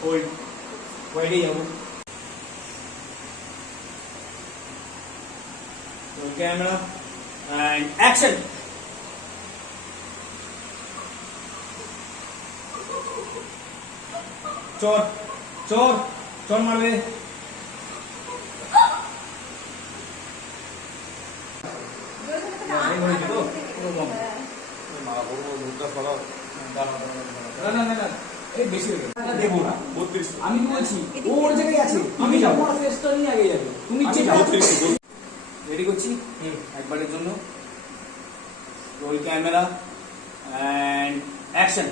hold ওয়াইডে যাবো camera and action চোর চোর চোর মারবে আমি বলছি ও ওর জায়গায় আছে আমি যাবো ফেসটা নিয়ে আগে যাবে তুমি রেডি করছি একবারের জন্য রোল ক্যামেরা এন্ড অ্যাকশন